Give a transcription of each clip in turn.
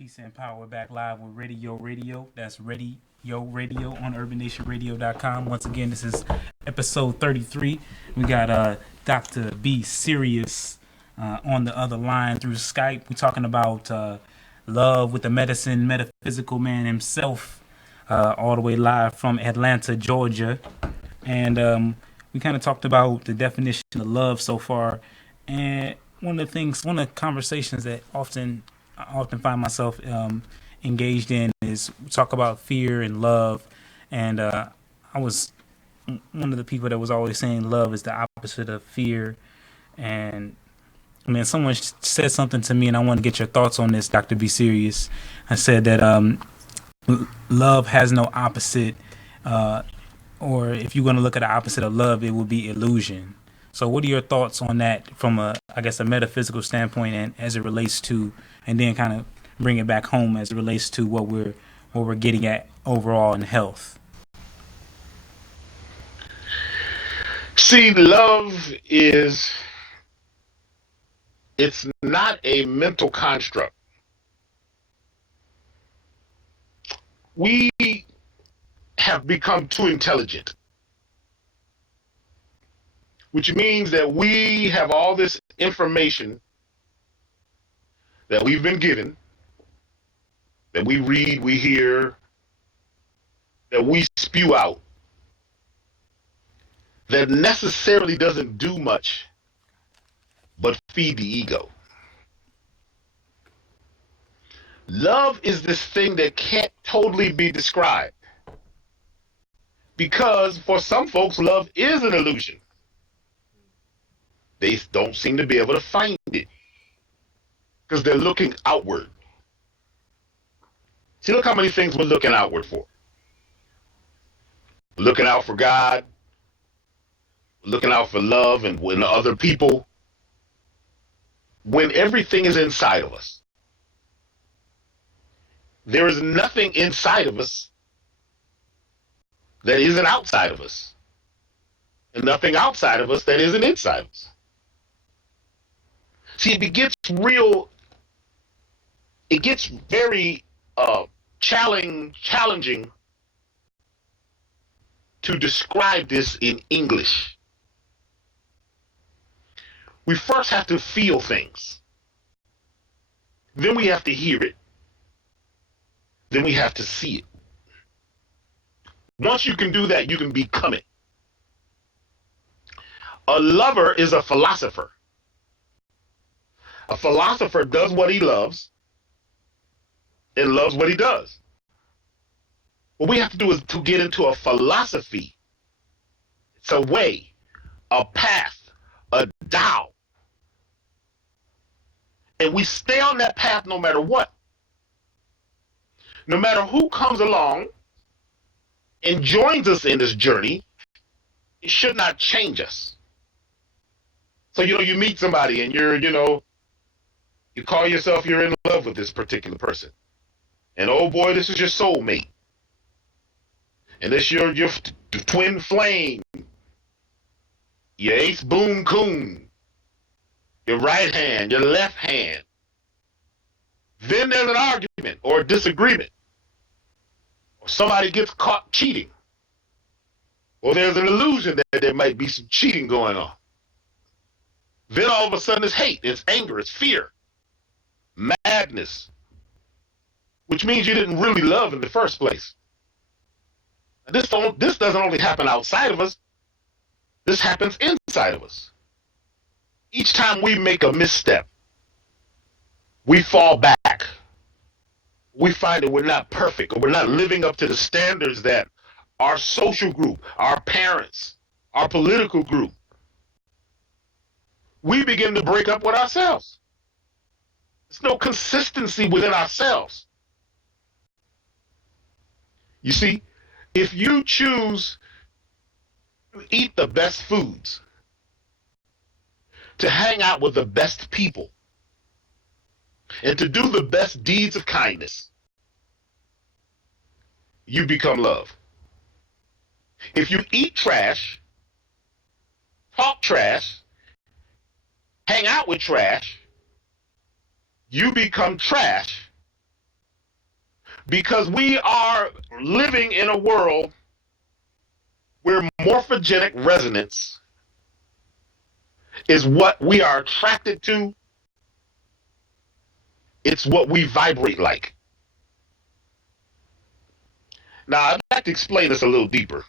Peace and power. We're back live with Readyo Radio. That's Readyo Radio on UrbanNationRadio.com. Once again, this is episode 33. We got Doctah B Sirius on the other line through Skype. We're talking about love with the metaphysical man himself, all the way live from Atlanta, Georgia. And we kind of talked about the definition of love so far. And one of the conversations that I often find myself engaged in is talk about fear and love. And I was one of the people that was always saying love is the opposite of fear. And I mean, someone said something to me, and I want to get your thoughts on this, Doctah B Sirius. I said that love has no opposite, or if you're going to look at the opposite of love, it would be illusion. So what are your thoughts on that from a metaphysical standpoint, and as it relates to, and then kind of bring it back home as it relates to what we're getting at overall in health? See, love it's not a mental construct. We have become too intelligent, which means that we have all this information that we've been given, that we read, we hear, that we spew out, that necessarily doesn't do much but feed the ego. Love is this thing that can't totally be described, because for some folks, love is an illusion. They don't seem to be able to find it because they're looking outward. See, look how many things we're looking outward for. We're looking out for God, we're looking out for love and when other people, when everything is inside of us. There is nothing inside of us that isn't outside of us, and nothing outside of us that isn't inside of us. See, it gets very challenging to describe this in English. We first have to feel things. Then we have to hear it. Then we have to see it. Once you can do that, you can become it. A lover is a philosopher. A philosopher does what he loves and loves what he does. What we have to do is to get into a philosophy. It's a way, a path, a Tao. And we stay on that path no matter what. No matter who comes along and joins us in this journey, it should not change us. So, you meet somebody and you call yourself you're in love with this particular person. And oh boy, this is your soulmate. And this your twin flame. Your ace boon coon. Your right hand, your left hand. Then there's an argument or a disagreement. Or somebody gets caught cheating. Or there's an illusion that there might be some cheating going on. Then all of a sudden it's hate, it's anger, it's fear, madness, which means you didn't really love in the first place. This doesn't only happen outside of us, this happens inside of us. Each time we make a misstep, we fall back. We find that we're not perfect, or we're not living up to the standards that our social group, our parents, our political group, we begin to break up with ourselves. There's no consistency within ourselves. You see, if you choose to eat the best foods, to hang out with the best people, and to do the best deeds of kindness, you become love. If you eat trash, talk trash, hang out with trash, you become trash, Because we are living in a world where morphogenic resonance is what we are attracted to. It's what we vibrate like. Now, I'd like to explain this a little deeper,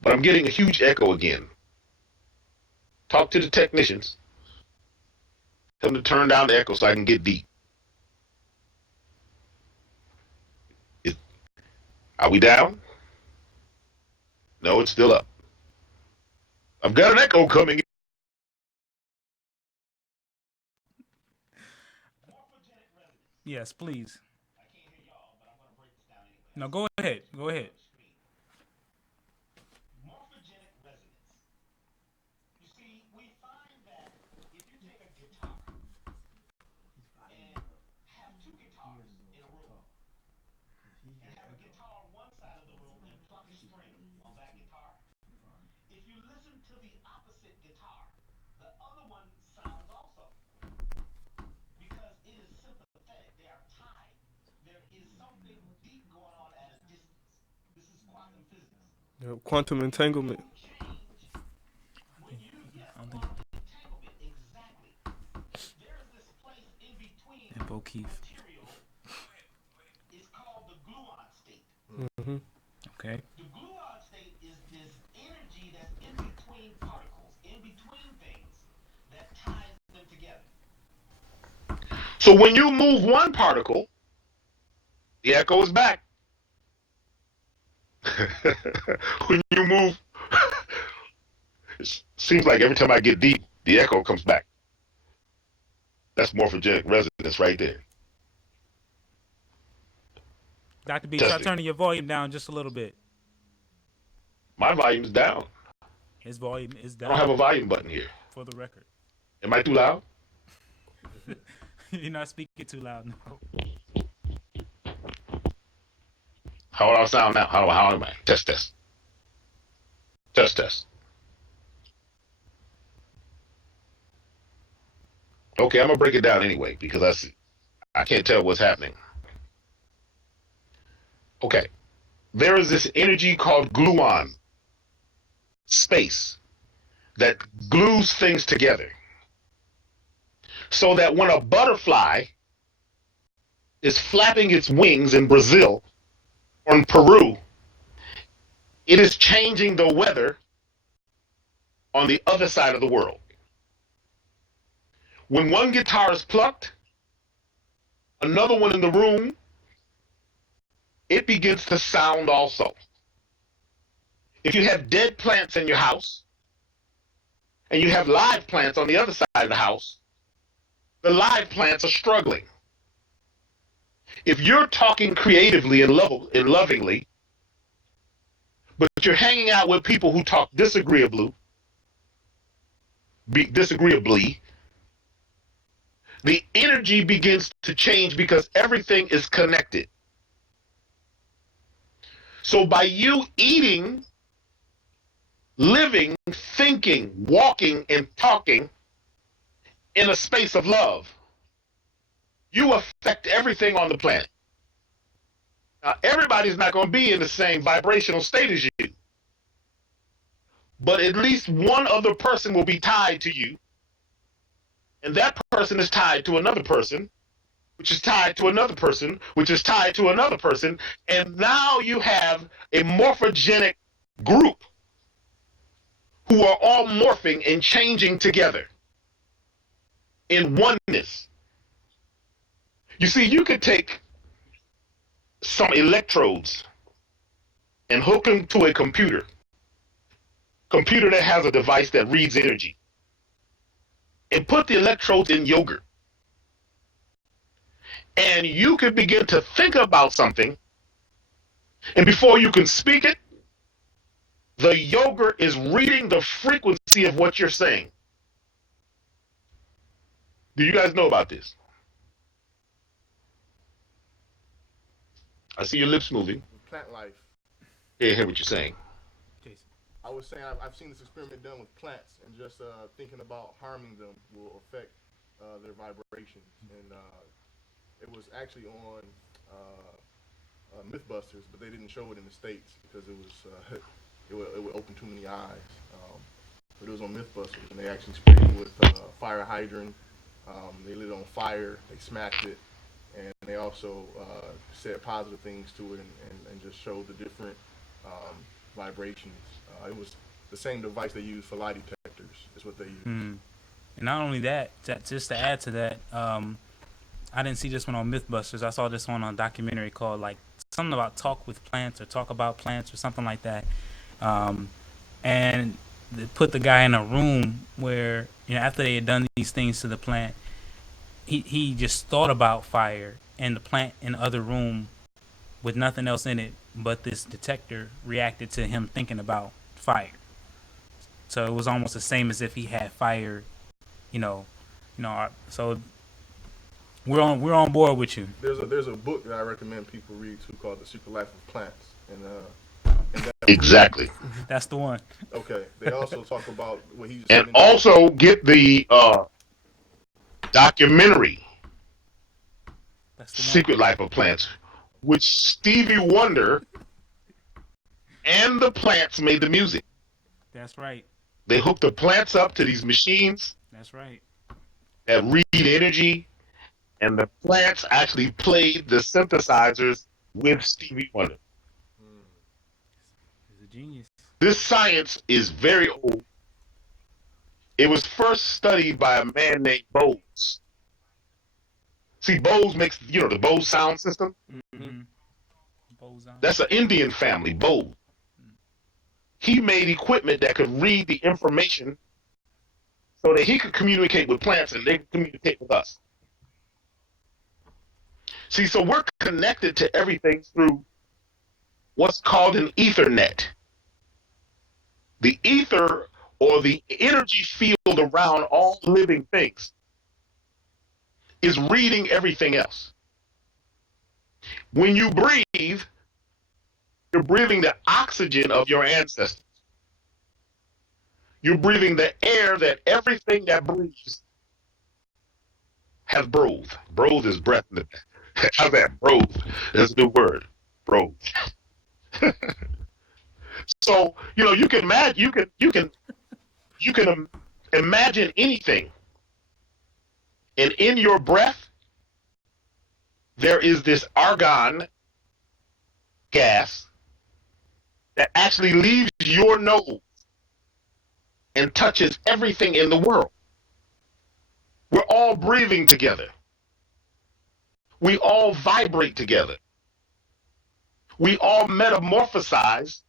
but I'm getting a huge echo again. Talk to the technicians. Tell them to turn down the echo so I can get deep. Are we down? No, it's still up. I've got an echo coming. Yes, please. No, go ahead. Go ahead. Morphogenic resonance. You see, we find that if you take a guitar and have two guitars in a room, and have a guitar on one side of the room and pluck a string on that guitar, if you listen to the opposite guitar, the other one sounds also. Because it is sympathetic. They are tied. There is something deep going on at a distance. This is quantum physics. Quantum entanglement. When you quantum entanglement, exactly. There is this place in between material. It's called the gluon state. Mm-hmm. Okay. The gluon state is this energy that's in between particles, in between things, that ties them together. So when you move one particle, the echo is back. When you move, it seems like every time I get deep, the echo comes back. That's morphogenic resonance right there. Dr. B, try turning your volume down just a little bit. My volume's down. His volume is down. I don't have a volume button here. For the record. Am I too loud? You're not speaking too loud, no. How do I sound now? How am I? Test. Test. Okay, I'm gonna break it down anyway because I can't tell what's happening. Okay, there is this energy called gluon space that glues things together, so that when a butterfly is flapping its wings in Brazil or in Peru, it is changing the weather on the other side of the world. When one guitar is plucked, another one in the room, it begins to sound also. If you have dead plants in your house and you have live plants on the other side of the house, the live plants are struggling. If you're talking creatively and lovingly, but you're hanging out with people who talk disagreeably, the energy begins to change because everything is connected. So by you eating, living, thinking, walking, and talking in a space of love, you affect everything on the planet. Now, everybody's not going to be in the same vibrational state as you, but at least one other person will be tied to you, and that person is tied to another person, which is tied to another person, which is tied to another person, and now you have a morphogenic group who are all morphing and changing together in oneness. You see, you could take some electrodes and hook them to a computer that has a device that reads energy, and put the electrodes in yogurt. And you could begin to think about something, and before you can speak it, the yogurt is reading the frequency of what you're saying. Do you guys know about this? I see your lips moving. Plant life. Yeah, I hear what you're saying. I was saying I've seen this experiment done with plants, and just thinking about harming them will affect their vibrations. And it was actually on Mythbusters, but they didn't show it in the States because it was it would open too many eyes. But it was on Mythbusters, and they actually sprayed it with fire hydrant. They lit it on fire. They smacked it, and they also said positive things to it, and just showed the different vibrations. It was the same device they use for lie detectors. Is what they use. And not only that, just to add to that, I didn't see this one on Mythbusters. I saw this one on a documentary called like something about Talk with Plants or Talk About Plants or something like that. And they put the guy in a room where, after they had done these things to the plant, he just thought about fire, and the plant in the other room with nothing else in it but this detector reacted to him thinking about fire. So it was almost the same as if he had fire, so we're on board with you. There's a book that I recommend people read too called The Secret Life of Plants, and that Exactly. That's the one. Okay. They also talk about what he's And also get the documentary That's the one. Secret Life of Plants, which Stevie Wonder and the plants made the music. That's right. They hooked the plants up to these machines That's right. that read energy, and the plants actually played the synthesizers with Stevie Wonder. He's a genius. This science is very old. It was first studied by a man named Bose. See, Bose makes, the Bose sound system. Mm-hmm. Boson. That's an Indian family, Bose. He made equipment that could read the information so that he could communicate with plants and they could communicate with us. See, so we're connected to everything through what's called an Ethernet. The ether, or the energy field around all living things, is reading everything else. When you breathe, you're breathing the oxygen of your ancestors. You're breathing the air that everything that breathes has breathed. Breathe is breath. How's that? Breathe. That's a new word. Breathe. So, you can imagine, you can imagine anything. And in your breath, there is this argon gas that actually leaves your nose and touches everything in the world. We're all breathing together. We all vibrate together. We all metamorphosize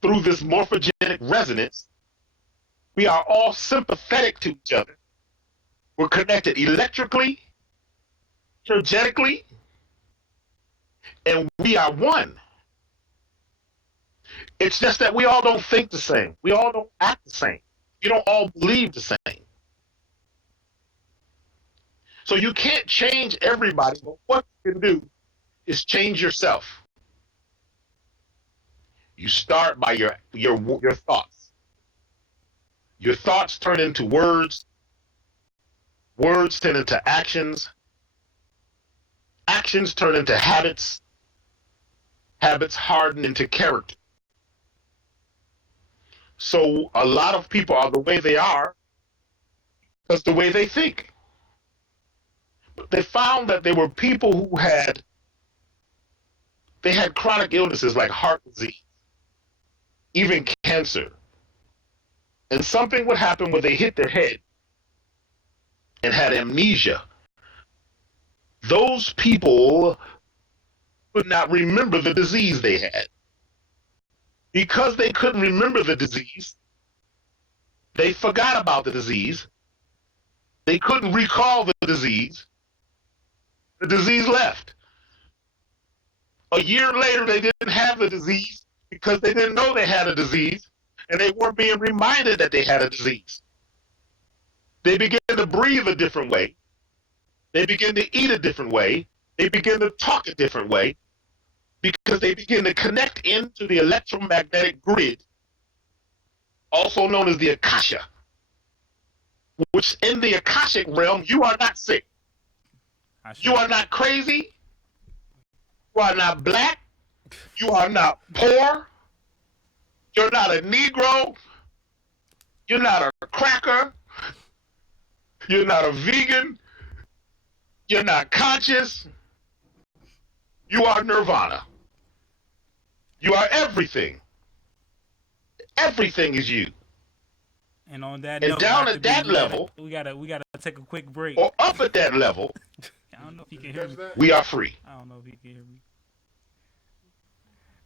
through this morphogenic resonance. We are all sympathetic to each other. We're connected electrically, energetically, and we are one. It's just that we all don't think the same. We all don't act the same. We don't all believe the same. So you can't change everybody, but what you can do is change yourself. You start by your thoughts. Your thoughts turn into words. Words turn into actions. Actions turn into habits. Habits harden into character. So a lot of people are the way they are because the way they think. But they found that there were people who had chronic illnesses like heart disease, even cancer. And something would happen when they hit their head and had amnesia. Those people could not remember the disease they had. Because they couldn't remember the disease, they forgot about the disease. They couldn't recall the disease. The disease left. A year later, they didn't have the disease because they didn't know they had a disease, and they weren't being reminded that they had a disease. They began to breathe a different way. They began to eat a different way. They began to talk a different way because they begin to connect into the electromagnetic grid, also known as the Akasha, which in the Akashic realm, you are not sick. You are not crazy. You are not black. You are not poor. You're not a Negro. You're not a cracker. You're not a vegan. You're not conscious. You are nirvana. You are everything. Everything is you. And on that And note, down Dr. at that B, level, we gotta take a quick break. or up at that level, I don't know if you can hear me. we are free. I don't know if you can hear me.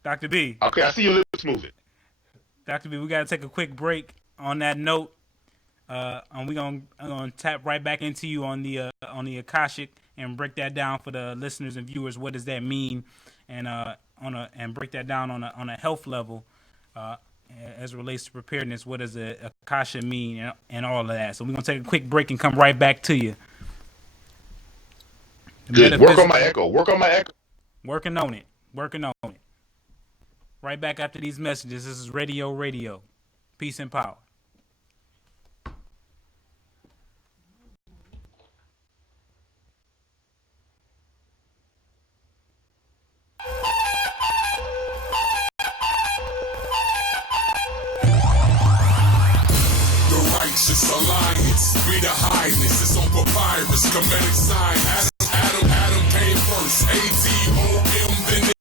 Dr. B. Okay, I see your lips moving. Dr. B, we gotta take a quick break. On that note, and I'm gonna tap right back into you on the Akashic and break that down for the listeners and viewers. What does that mean? And and break that down on a health level, as it relates to preparedness. What does a Akasha mean and all of that? So we're gonna take a quick break and come right back to you. Good. Work on my echo. Working on it. Right back after these messages. This is Readyo Radio. Peace and power. Righteous alliance, we the highness, it's on papyrus, Kemetic sign. Adam came first, A-D-O